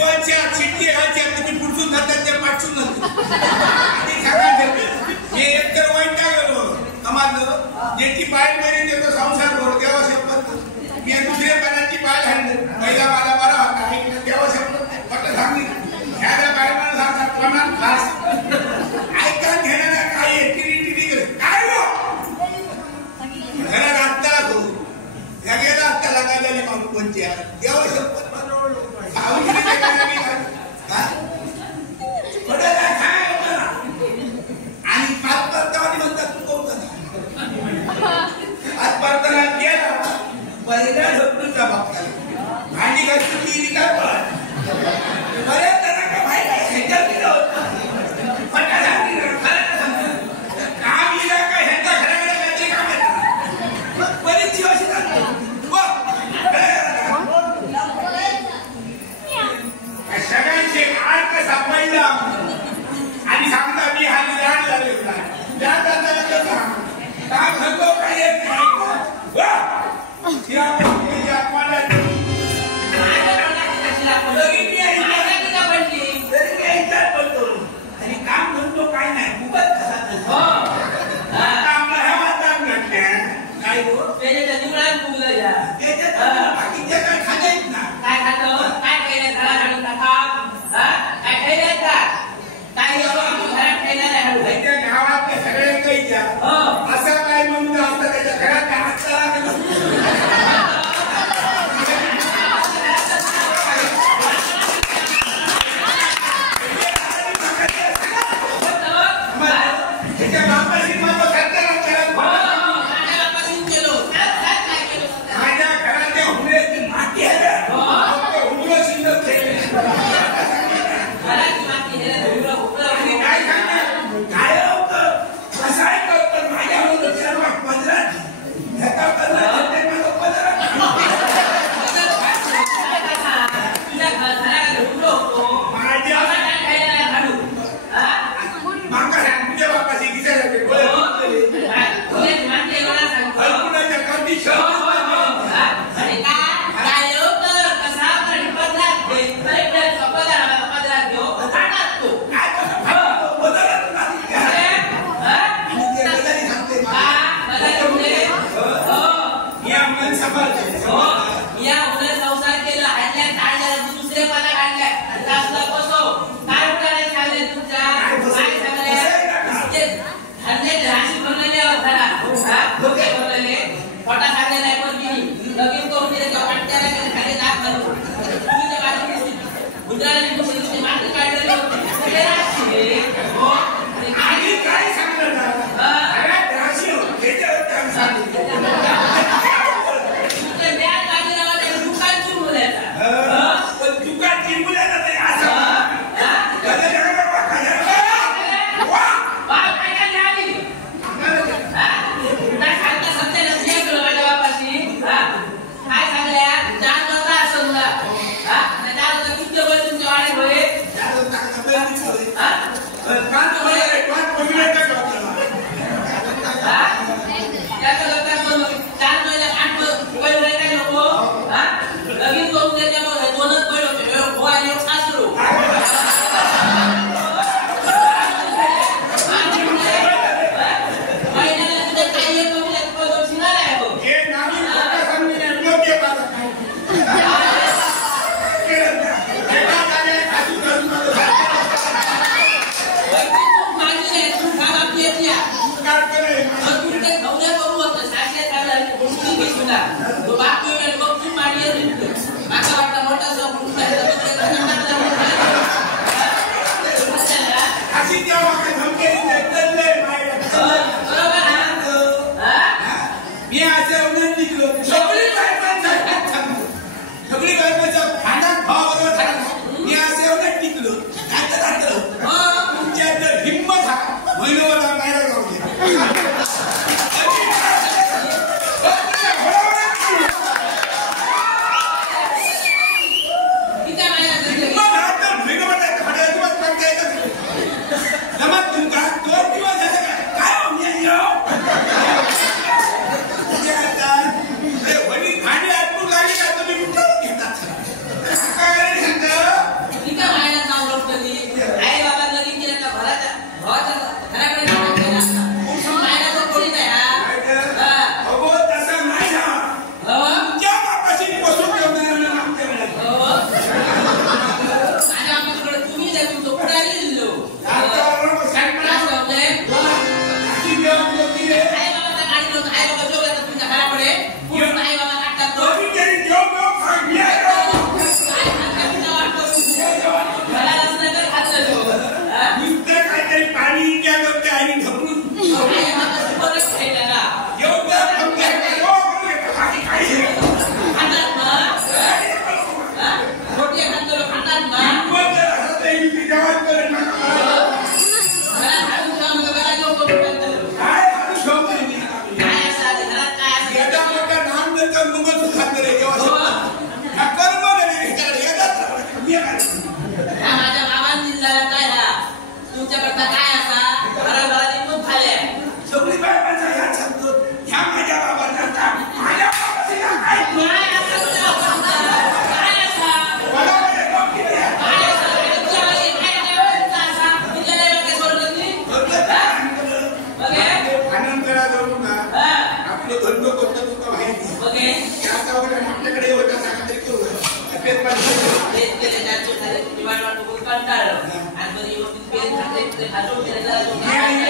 पोहायच्या चिटकी घालच्या तुम्ही पुढसून जातात ते पाठसून जातात आणि सांगा मी एक तर वाईट गेलो आम्हाला ज्याची बाय मरी देतो संसार भर देवा शपथ मी दुसऱ्या बाळाची बाय घालली पहिला मला बरा होता ऐकलं देवा शपथ फक्त सांगितलं ह्या बायमानं सांगतात प्रमाण खास ऐका घेणारा काय टिरी काय घरात आत्ता भाऊ जगेला आत्ता लागायला मागू कोणत्या देवा शपथ आणि पाच परतावानी म्हणतात तू कोण पाच परताना गेला पहिल्या ढोकळूचा बाप्पा भांडी घातली काय पण बऱ्याच जणांना माहिती ह्याच्यात गेलं होतं काम लिहिला काय ह्यांचा घराकडे काहीतरी काम येतात बरीच दिवस सगळ्यांचे आर्क सापडला आणि सांगता मी हा निदान झाले काम धंदो काही येत आणि काम धंदो काय नाही उगत कसा आम्हाला ह्या वातावरण घडल्या काय हो त्याच्यात बाकीचे काय खायच ना काय खातो काय केलं घरा घालून काय खायला काय त्या गावात सगळे काही असं काय म्हणून असतं त्याच्या घरात त्याच्या बापाशी माझं माझ्या घराच्या हुंड्याची माती आहे हुंडं शिल्लक आणि काय सांगणार काय होतं कसं आहे तर माझ्या पंधरा दुनिया काय माझ्या बाबांनी दिलेला काय हा तुमच्याकडचा काय असा घराघरात खूप खाल्ले सगळी बायकांचा ह्या शब्द ह्या माझ्या बाबांना माझ्या बाबाची काय आपल्याकडे होता सांगा तरी आणि